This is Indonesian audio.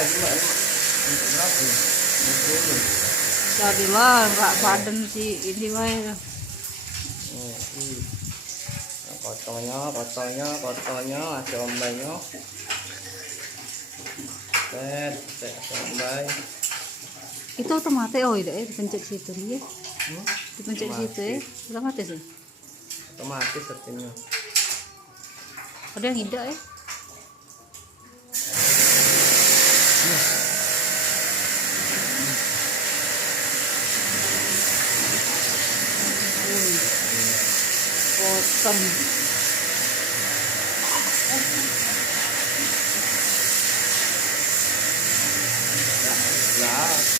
lagi mak untuk berapa nih? 60. Jadilah nggak badan si ini mah. Nah, potongnya masih ombaynya. Set ombay. Itu otomatis dipencet situ nih. Dipencet situ ya. Otomatis ya. Otomatis settingnya. Ada yang tidak ya? Potong.